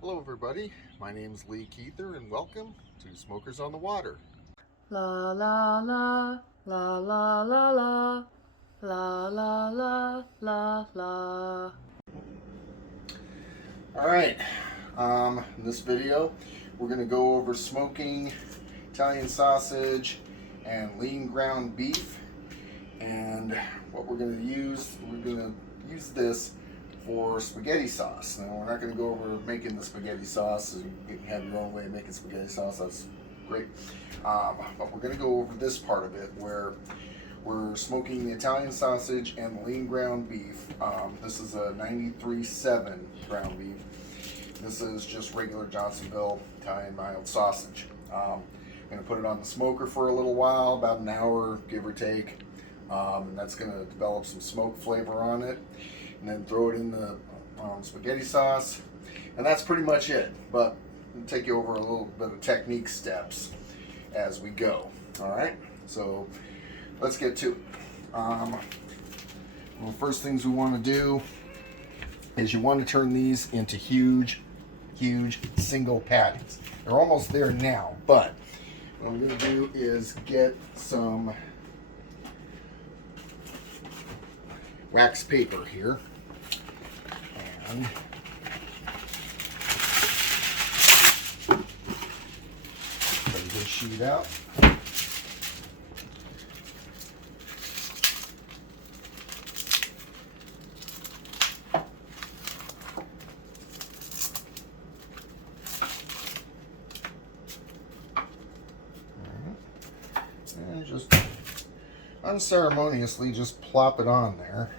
Hello everybody, my name is Lee Keither and welcome to Smokers on the Water. La la la, la la la la, la la la, la la. Alright, in this video we're going to go over smoking Italian sausage and lean ground beef, and what we're going to use this for spaghetti sauce. Now we're not going to go over making the spaghetti sauce, so you can have your own way of making spaghetti sauce, that's great. But we're going to go over this part of it where we're smoking the Italian sausage and the lean ground beef. This is a 93.7 ground beef. This is just regular Johnsonville Italian mild sausage. I'm going to put it on the smoker for a little while, about an hour, give or take. And that's going to develop some smoke flavor on it. And then throw it in the spaghetti sauce. And that's pretty much it. But I'll take you over a little bit of technique steps as we go. Alright? So let's get to it. Well, first things we want to do is you want to turn these into huge single patties. They're almost there now, but what I'm going to do is get some wax paper here and put a good sheet out. And just unceremoniously just plop it on there.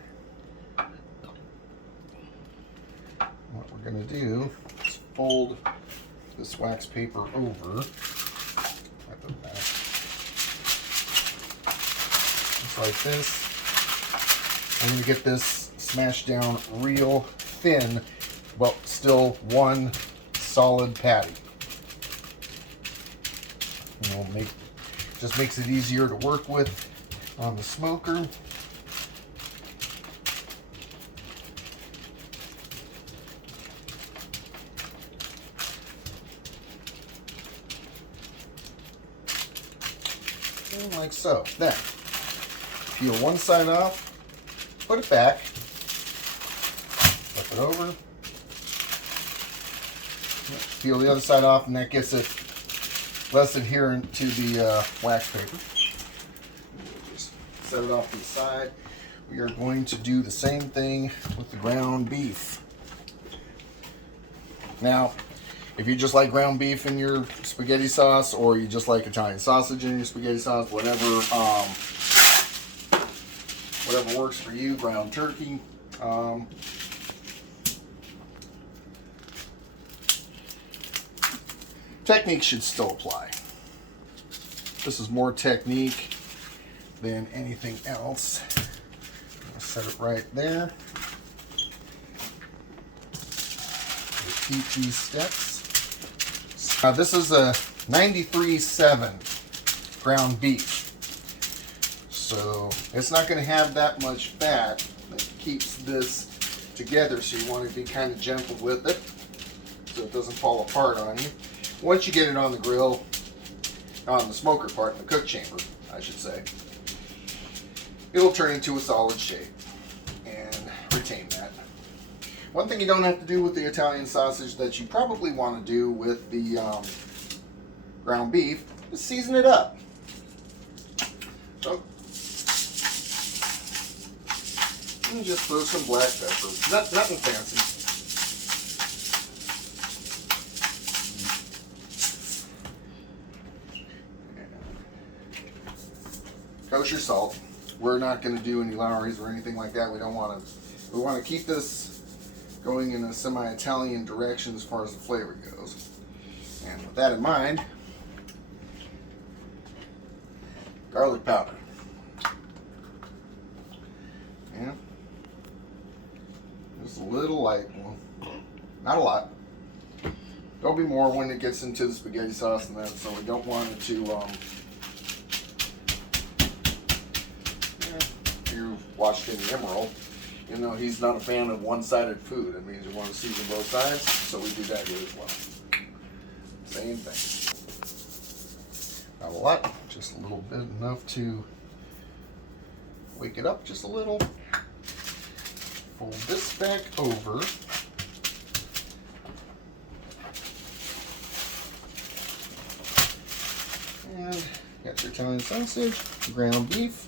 What we're going to do is fold this wax paper over at the back, just like this. I'm going to get this smashed down real thin, but still one solid patty. Just makes it easier to work with on the smoker. And like so. Then, peel one side off, put it back, flip it over, peel the other side off, and that gets it less adherent to the wax paper. Just set it off to the side. We are going to do the same thing with the ground beef. Now, if you just like ground beef in your spaghetti sauce, or you just like Italian sausage in your spaghetti sauce, whatever works for you, ground turkey. Technique should still apply. This is more technique than anything else. I'll set it right there. Repeat these steps. Now this is a 93.7 ground beef. So it's not going to have that much fat that keeps this together, so you want to be kind of gentle with it so it doesn't fall apart on you. Once you get it on the grill, on the smoker part, in the cook chamber, I should say, it'll turn into a solid shape and retain that. One thing you don't have to do with the Italian sausage that you probably want to do with the ground beef is season it up. So, and just throw some black pepper. Nothing fancy. Kosher salt. We're not going to do any Lawry's or anything like that. We don't want to. We want to keep this going in a semi-Italian direction as far as the flavor goes. And with that in mind, garlic powder. Yeah, just a little light one, not a lot. There'll be more when it gets into the spaghetti sauce and that, so we don't want it to. If you watched any Emerald, You know, he's not a fan of one-sided food. It means you want to season both sides, so we do that here as well. Same thing. Not a lot, just a little bit, enough to wake it up just a little. Fold this back over. And got your Italian sausage, ground beef.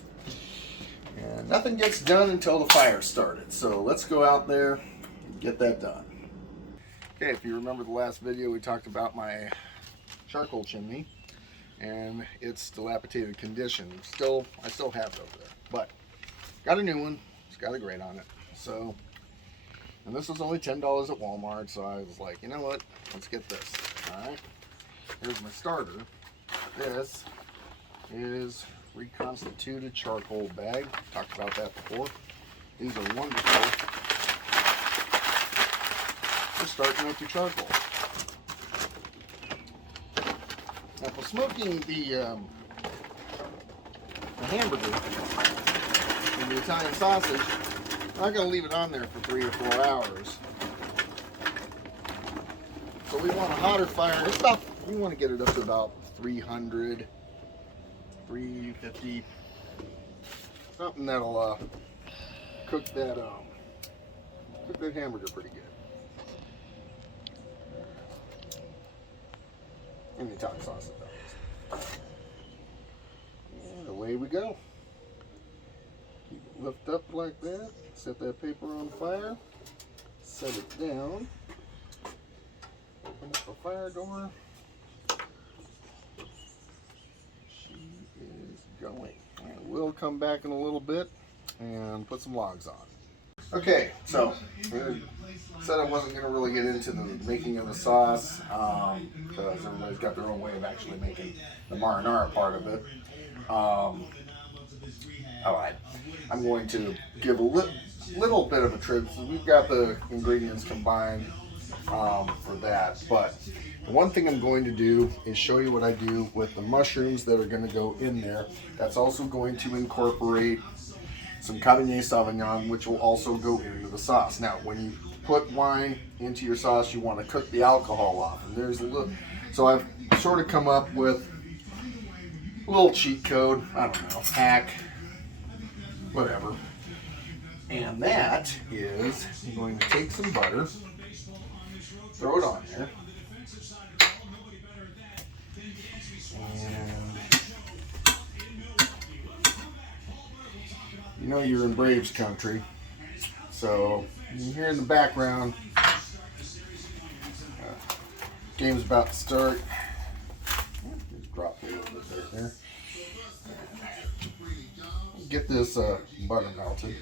And nothing gets done until the fire started. So let's go out there and get that done. Okay, if you remember the last video, we talked about my charcoal chimney and its dilapidated condition. I still have it over there, but got a new one. It's got a grate on it. So, and this was only $10 at Walmart, so I was like, you know what? Let's get this. All right. Here's my starter. This is reconstituted charcoal bag. Talked about that before. These are wonderful for starting with your charcoal. Now for smoking the hamburger and the Italian sausage, I'm not going to leave it on there for 3 or 4 hours. So we want a hotter fire. We want to get it up to about 300, 350, something that'll cook that hamburger pretty good. And the Italian sausage, obviously. And away we go. Keep it lift up like that. Set that paper on fire. Set it down. Open up the fire door. She is going. And we'll come back in a little bit and put some logs on. Okay, so I said I wasn't going to really get into the making of the sauce because everybody's got their own way of actually making the marinara part of it. I'm going to give a little bit of a trip. So we've got the ingredients combined for that, but the one thing I'm going to do is show you what I do with the mushrooms that are going to go in there. That's also going to incorporate some Cabernet Sauvignon, which will also go into the sauce. Now, when you put wine into your sauce, you want to cook the alcohol off. And there's a little, so I've sort of come up with a little cheat code. I don't know, hack, whatever. And that is, I'm going to take some butter, throw it on there. And you know you're in Braves country, so you hear in the background, game's about to start. Just drop a little bit right there. Get this butter melted.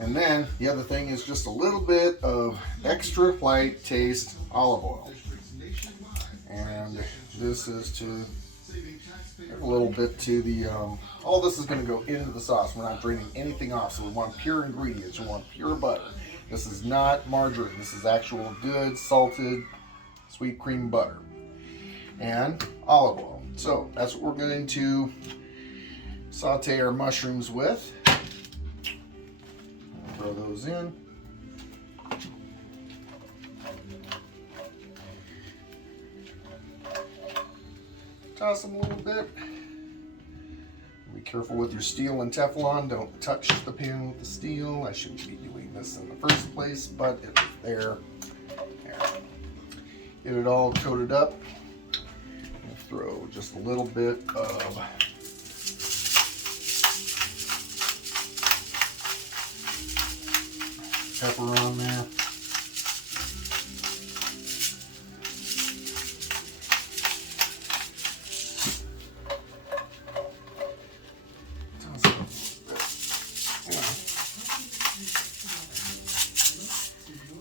And then the other thing is just a little bit of extra light taste olive oil. And this is to a little bit to the, all this is going to go into the sauce. We're not draining anything off, so we want pure ingredients. We want pure butter. This is not margarine. This is actual good salted sweet cream butter and olive oil. So that's what we're going to saute our mushrooms with. Throw those in. Toss them a little bit. Be careful with your steel and Teflon. Don't touch the pan with the steel. I shouldn't be doing this in the first place, but it's there. There. Get it all coated up. And throw just a little bit of pepper on there.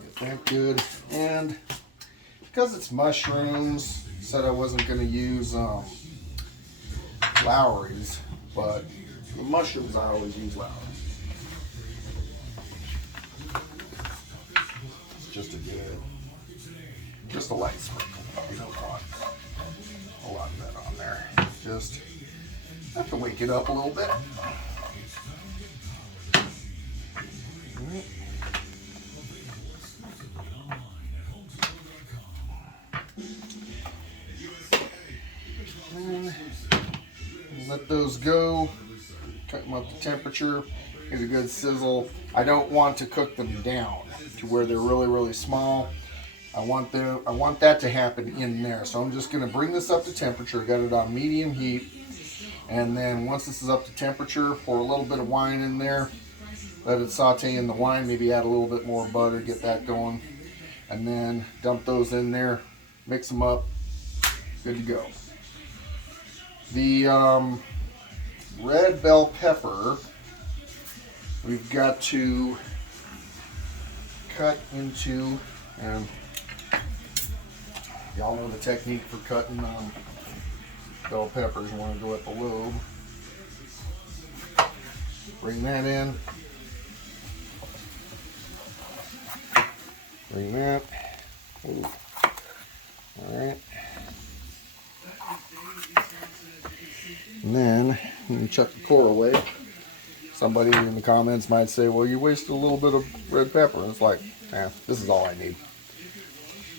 Get that good. And because it's mushrooms, said I wasn't going to use Lowry's, but the mushrooms I always use Lowry's. Just a light sprinkle. You don't want a lot of that on there. Just have to wake it up a little bit. Let those go. Cut them up to temperature. Get a good sizzle. I don't want to cook them down to where they're really, really small. I want that to happen in there. So I'm just going to bring this up to temperature. Got it on medium heat. And then once this is up to temperature, pour a little bit of wine in there. Let it saute in the wine. Maybe add a little bit more butter. Get that going. And then dump those in there. Mix them up. Good to go. The red bell pepper, we've got to cut into, and y'all know the technique for cutting bell peppers. You want to go at the lobe. Bring that in. Bring that. Ooh. All right. And then you chuck the core away. Somebody in the comments might say, well, you wasted a little bit of red pepper. And it's like, this is all I need.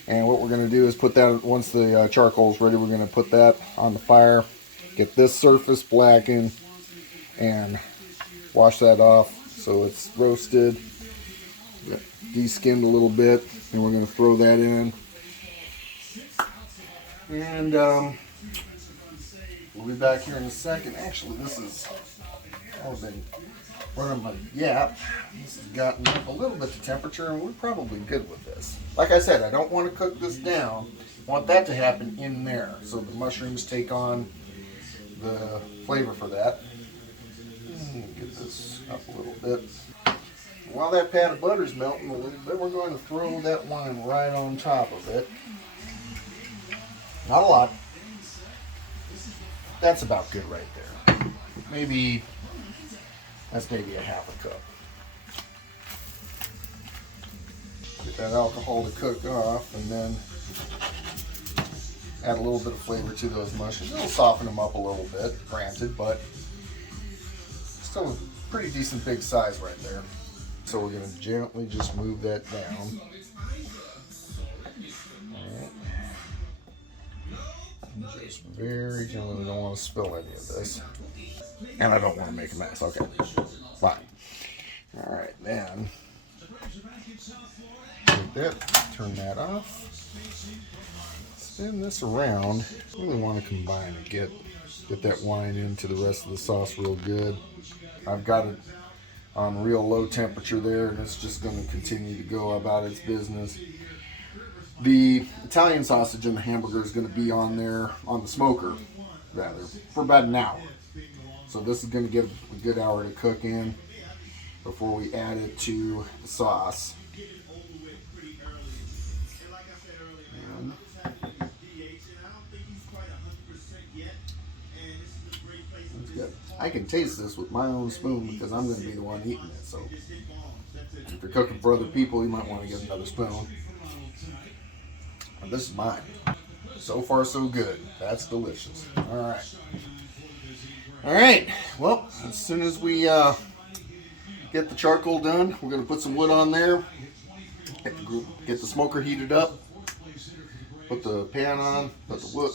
And what we're going to do is put that, once the charcoal's ready, we're going to put that on the fire, get this surface blackened, and wash that off so it's roasted, de-skinned a little bit, and we're going to throw that in. And we'll be back here in a second. Actually, this is, I've been running my yap. This has gotten up a little bit to temperature, and we're probably good with this. Like I said, I don't want to cook this down. I want that to happen in there, so the mushrooms take on the flavor for that. Get this up a little bit. While that pat of butter's melting a little bit, we're going to throw that wine right on top of it. Not a lot. That's about good right there. That's maybe a half a cup. Get that alcohol to cook off, and then add a little bit of flavor to those mushrooms. It'll soften them up a little bit, granted, but still a pretty decent big size right there. So we're going to gently just move that down. Just very gently. We don't want to spill any of this. And I don't want to make a mess. Okay. Fine. Alright, then. Take that. Turn that off. Spin this around. Really want to combine it. Get that wine into the rest of the sauce real good. I've got it on real low temperature there, and it's just going to continue to go about its business. The Italian sausage and the hamburger is going to be on there, on the smoker, rather, for about an hour. So this is going to give a good hour to cook in before we add it to the sauce. And that's good. I can taste this with my own spoon because I'm going to be the one eating it. So if you're cooking for other people, you might want to get another spoon. This is mine. So far, so good. That's delicious. All right. All right. Well, as soon as we get the charcoal done, we're going to put some wood on there. Get the smoker heated up. Put the pan on. Put the wood,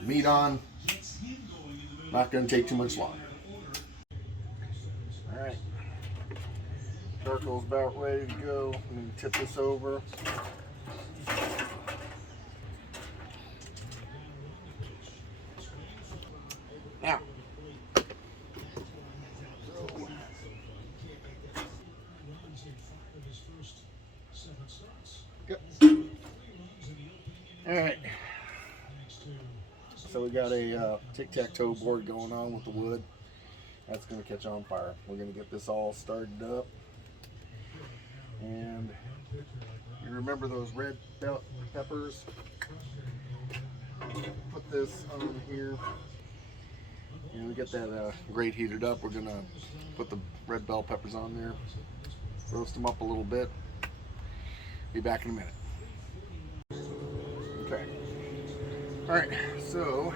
meat on. Not going to take too much longer. All right. Charcoal's about ready to go. I'm going to tip this over. Now, all right. So we got a tic-tac-toe board going on with the wood. That's going to catch on fire. We're going to get this all started up. And you remember those red bell peppers? Put this on here. And we get that grate heated up. We're going to put the red bell peppers on there. Roast them up a little bit. Be back in a minute. Okay. Alright, so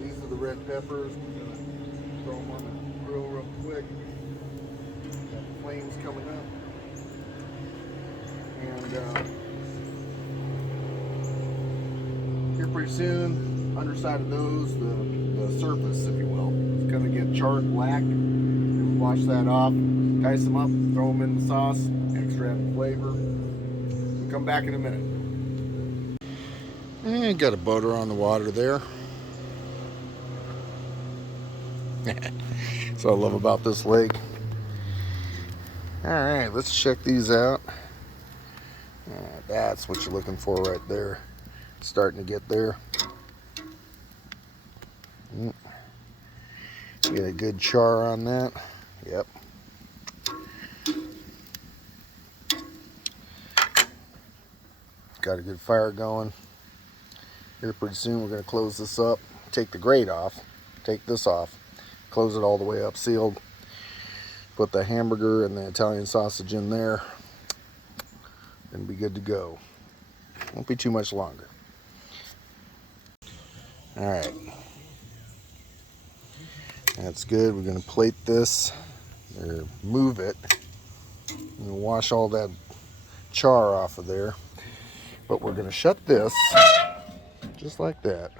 these are the red peppers. We're going to throw them on the grill real quick. Got the flames coming up. here pretty soon, underside of those, the surface, if you will, is going to get charred black. And wash that off, dice them up, throw them in the sauce, extra added flavor. We'll come back in a minute. And got a butter on the water there. That's what I love about this lake. Alright, let's check these out. That's what you're looking for right there. Starting to get there. Get a good char on that. Yep. Got a good fire going. Here pretty soon we're going to close this up. Take the grate off. Take this off. Close it all the way up, sealed. Put the hamburger and the Italian sausage in there. And be good to go. Won't be too much longer. Alright. That's good. We're going to plate this. Or move it. And wash all that char off of there. But we're going to shut this. Just like that.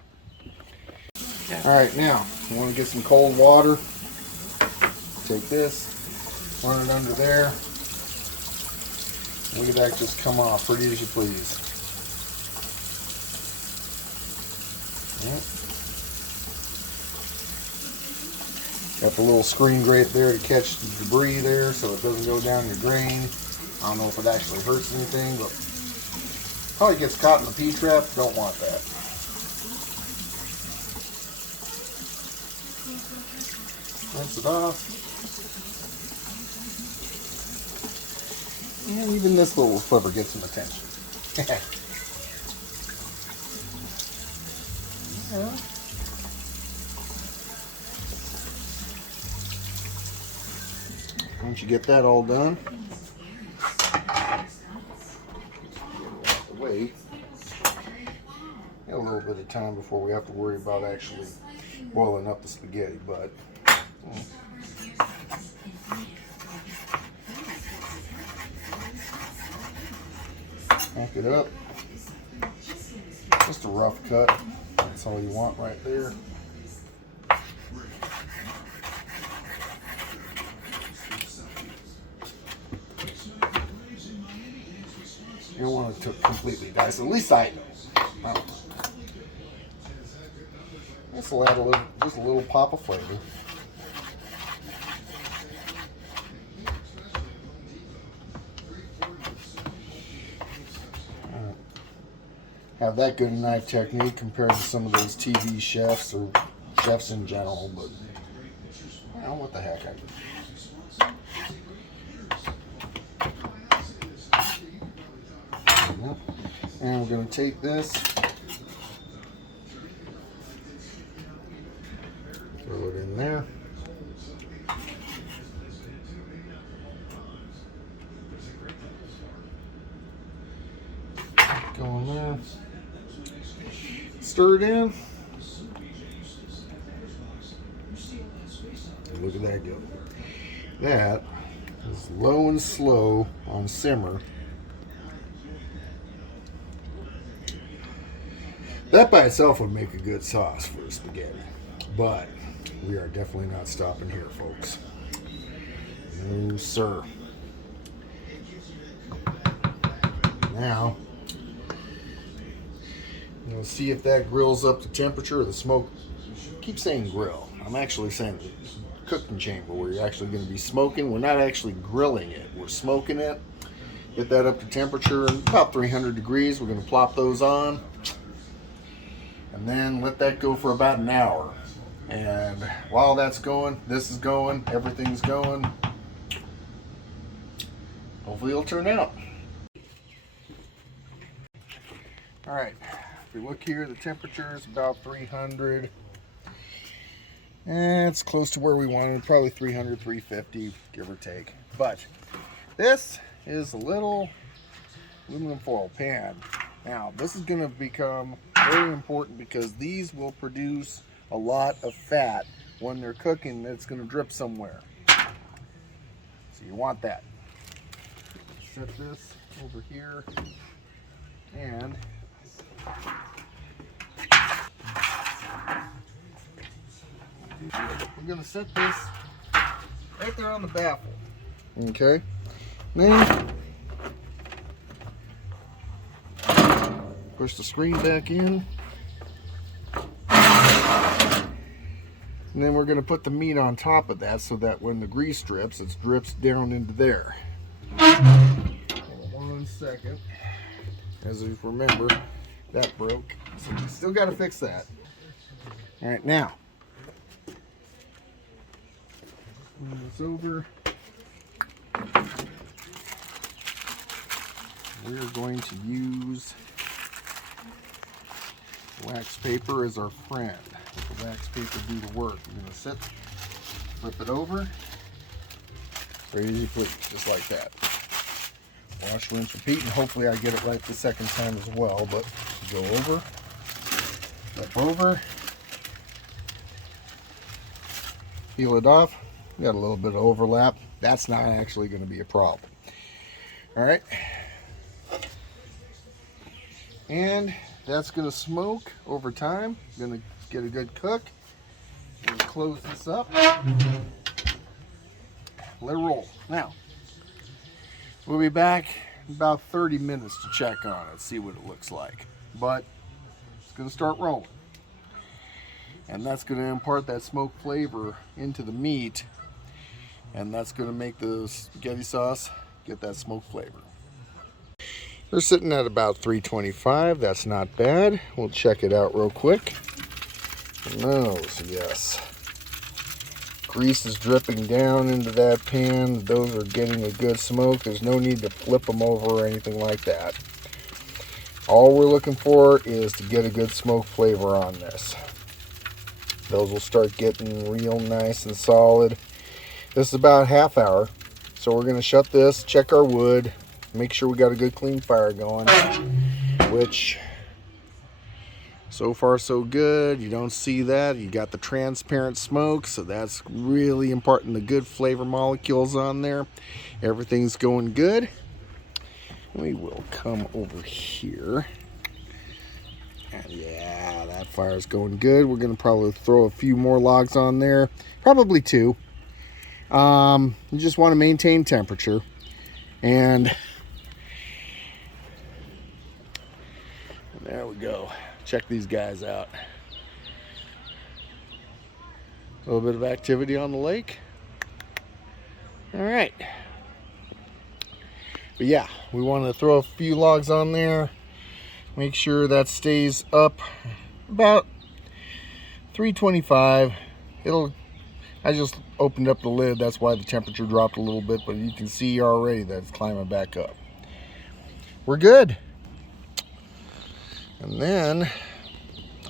Alright, now, you want to get some cold water. Take this. Run it under there. Look at that just come off, pretty as you please. Got the little screen grate there to catch the debris there so it doesn't go down your drain. I don't know if it actually hurts anything, but probably gets caught in the P-trap. Don't want that. Rinse it off. And even this little sliver gets some attention. Yeah. Once you get that all done, wait a little bit of time before we have to worry about actually boiling up the spaghetti, but back it up. Just a rough cut. That's all you want right there. You don't want it to completely dice. At least I know. I don't know. This will add just a little pop of flavor. Have that good knife technique compared to some of those TV chefs or chefs in general, but well, what the heck, I do. Yep. And we're going to take this, throw it in there. Go in there. Stir it in. And look at that go. That is low and slow on simmer. That by itself would make a good sauce for spaghetti, but we are definitely not stopping here, folks. No, sir. Now, you'll see if that grills up to temperature or the smoke. I keep saying grill. I'm actually saying the cooking chamber where you're actually going to be smoking. We're not actually grilling it. We're smoking it. Get that up to temperature about 300 degrees. We're going to plop those on. And then let that go for about an hour. And while that's going, this is going, everything's going. Hopefully it'll turn out. Alright, if we look here, the temperature is about 300. And it's close to where we wanted, probably 300, 350, give or take. But this is a little aluminum foil pan. Now, this is going to become very important because these will produce a lot of fat when they're cooking. It's going to drip somewhere. So you want that. Set this over here, and I'm gonna set this right there on the baffle. Okay. Then push the screen back in. And then we're going to put the meat on top of that so that when the grease drips, it drips down into there. Hold on 1 second. As you remember, that broke. So we still got to fix that. All right, now. Move this over. We're going to use wax paper as our friend. Let the wax paper do the work. We're going to sit, flip it over. Very easy, please, just like that. Wash, rinse, repeat, and hopefully I get it right the second time as well. But go over, flip over, peel it off. Got a little bit of overlap. That's not actually going to be a problem. All right. And that's going to smoke over time. Going to get a good cook. Going to close this up. Let it roll. Now, we'll be back in about 30 minutes to check on it, see what it looks like. But it's going to start rolling. And that's going to impart that smoke flavor into the meat. And that's going to make the spaghetti sauce get that smoke flavor. They're sitting at about 325. That's not bad. We'll check it out real quick. Nose, yes. Grease is dripping down into that pan. Those are getting a good smoke. There's no need to flip them over or anything like that. All we're looking for is to get a good smoke flavor on this. Those will start getting real nice and solid. This is about a half hour. So we're going to shut this, check our wood, make sure we got a good clean fire going, which so far so good. You don't see that. You got the transparent smoke, so that's really imparting the good flavor molecules on there. Everything's going good. We will come over here. And yeah, that fire's going good. We're going to probably throw a few more logs on there, probably 2. You just want to maintain temperature. And there we go. Check these guys out. A little bit of activity on the lake. All right. But yeah, we want to throw a few logs on there. Make sure that stays up about 325. I just opened up the lid. That's why the temperature dropped a little bit, but you can see already that it's climbing back up. We're good. And then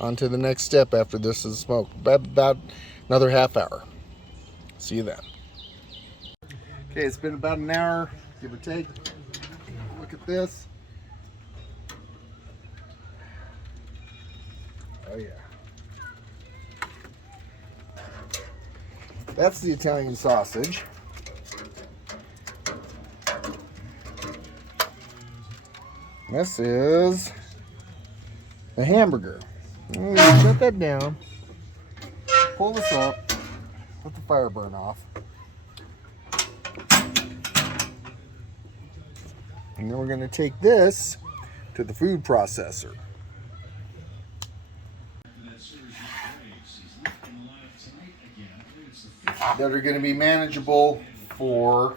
on to the next step after this is smoke. About another half hour. See you then. Okay, it's been about an hour, give or take. Look at this. Oh yeah. That's the Italian sausage. This is the hamburger. Shut that down. Pull this up. Let the fire burn off. And then we're going to take this to the food processor. That are going to be manageable for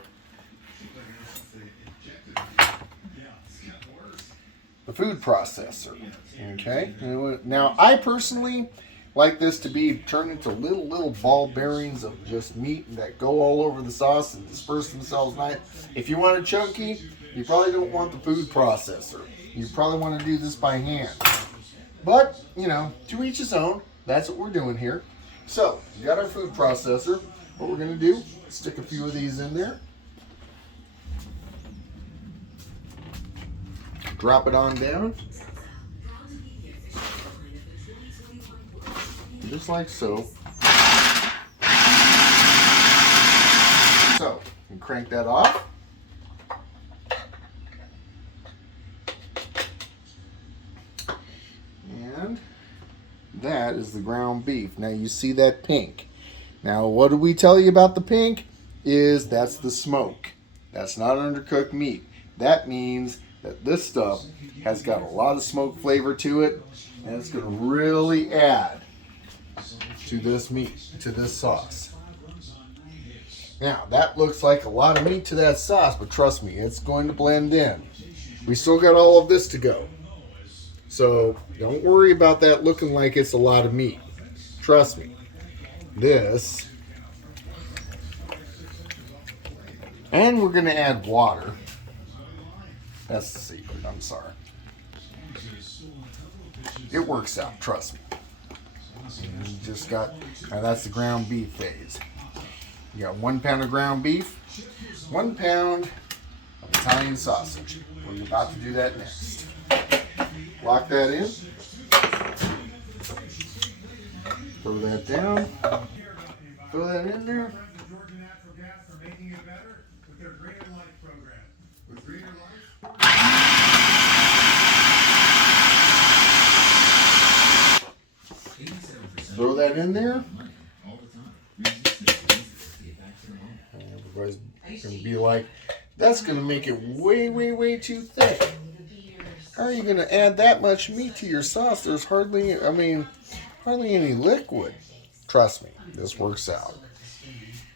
the food processor. Okay. Now, I personally like this to be turned into little ball bearings of just meat that go all over the sauce and disperse themselves nice. If you want it chunky, you probably don't want the food processor. You probably want to do this by hand. But, you know, to each his own. That's what we're doing here. So, we got our food processor. What we're going to do, stick a few of these in there. Drop it on down. Just like so. So, you crank that off. that is the ground beef. Now you see that pink. Now what do we tell you about the pink? Is that's the smoke. That's not undercooked meat. That means that this stuff has got a lot of smoke flavor to it, and it's going to really add to this meat, to this sauce. Now that looks like a lot of meat to that sauce, but trust me, it's going to blend in. We still got all of this to go. So don't worry about that looking like it's a lot of meat. Trust me. This. And we're going to add water. That's the secret. I'm sorry. It works out. Trust me. And you just got, now that's the ground beef phase. You got 1 pound of ground beef, 1 pound of Italian sausage. We're about to do that next. Lock that in. Throw that down. Throw that in there. Throw that in there. And everybody's going to be like, that's going to make it way, way, way too thick. How are you going to add that much meat to your sauce? There's hardly any liquid. Trust me, this works out.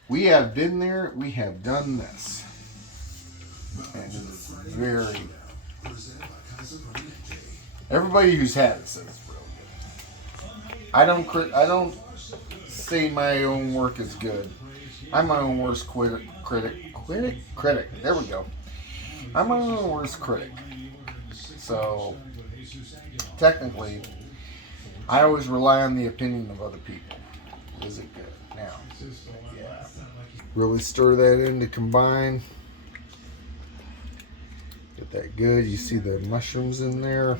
We have been there. We have done this. And it is very... Everybody who's had it says it's real good. I don't say my own work is good. I'm my own worst critic. There we go. I'm my own worst critic. So, technically, I always rely on the opinion of other people. Is it good? Now, yeah. Really stir that in to combine. Get that good. You see the mushrooms in there?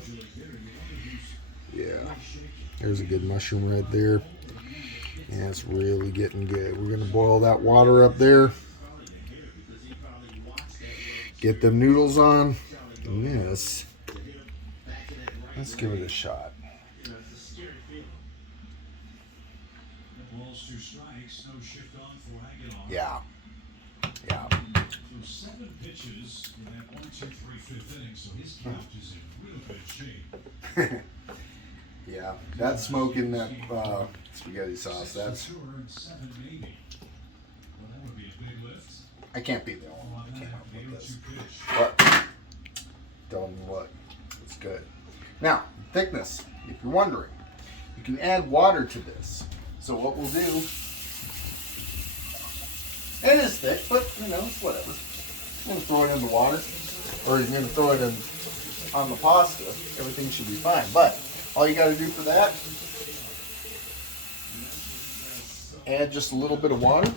Yeah. There's a good mushroom right there. And it's really getting good. We're going to boil that water up there. Get them noodles on. And this, let's give it a shot. Yeah. Yeah. Yeah, that smoke in that spaghetti sauce, that's... I can't be the only one that came up with this. But, telling you what, it's good. Now, thickness, if you're wondering, you can add water to this. So what we'll do, it is thick, but, you know, it's whatever. You're going to throw it in the water, or you're going to throw it in on the pasta. Everything should be fine. But all you got to do for that, add just a little bit of water.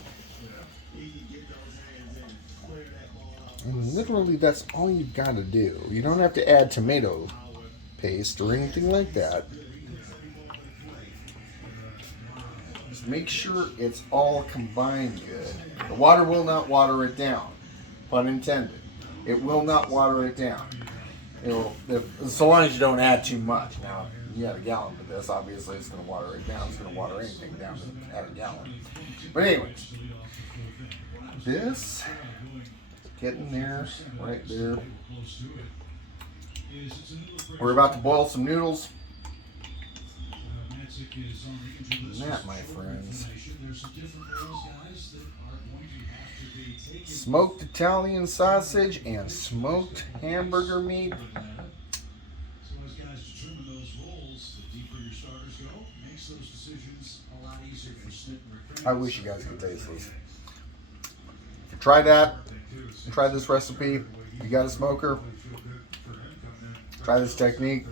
And literally, that's all you've got to do. You don't have to add tomato paste or anything like that. Just make sure it's all combined good. The water will not water it down. Pun intended. It will not water it down. So long as you don't add too much. Now, you add a gallon for this, obviously it's going to water it down. It's going to water anything down to add a gallon. But anyways, this, getting there, right there. We're about to boil some noodles. And that, my friends, smoked Italian sausage and smoked hamburger meat. I wish you guys could taste this. If you try that, try this recipe, you got a smoker, try this technique.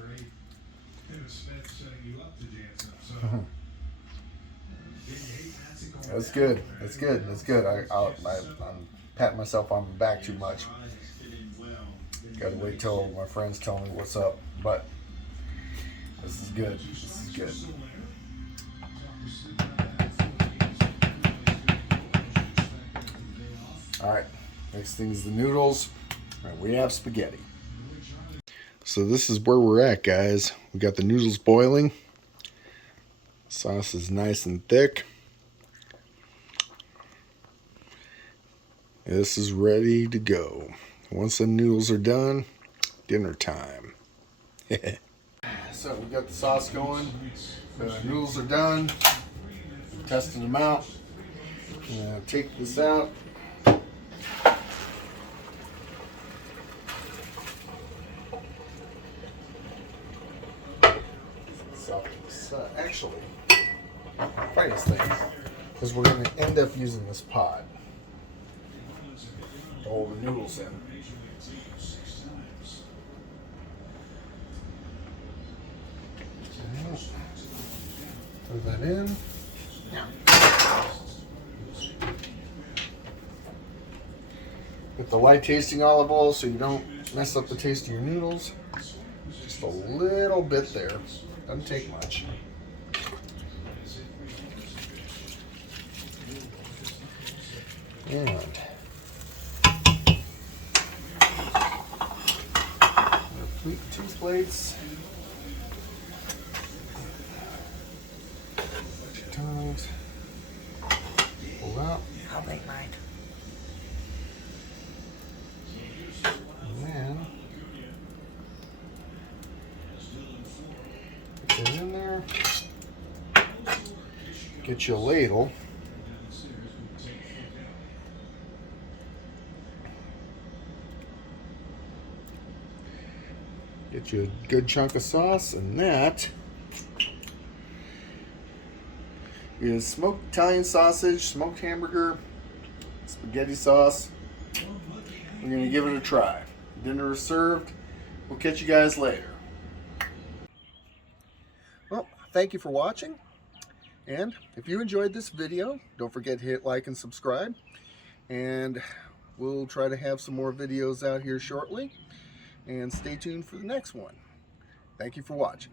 That's good. That's good. That's good. I'm patting myself on the back too much. Gotta wait till my friends tell me what's up. But this is good. This is good. Alright. Next thing is the noodles. Alright, we have spaghetti. So this is where we're at, guys. We got the noodles boiling. Sauce is nice and thick. This is ready to go. Once the noodles are done, dinner time. So we got the sauce going. The noodles are done. Testing them out. Take this out. Actually, funniest thing is we're going to end up using this pot to hold the noodles in. Throw that in. Get the light tasting olive oil so you don't mess up the taste of your noodles. Just a little bit there. Doesn't take much. And 2 plates. Tongs. Pull out. I'll make mine. And then put it in there. Get you a ladle. Get you a good chunk of sauce, and that is smoked Italian sausage, smoked hamburger, spaghetti sauce. We're going to give it a try. Dinner is served. We'll catch you guys later. Well, thank you for watching. And if you enjoyed this video, don't forget to hit like and subscribe. And we'll try to have some more videos out here shortly. And stay tuned for the next one. Thank you for watching.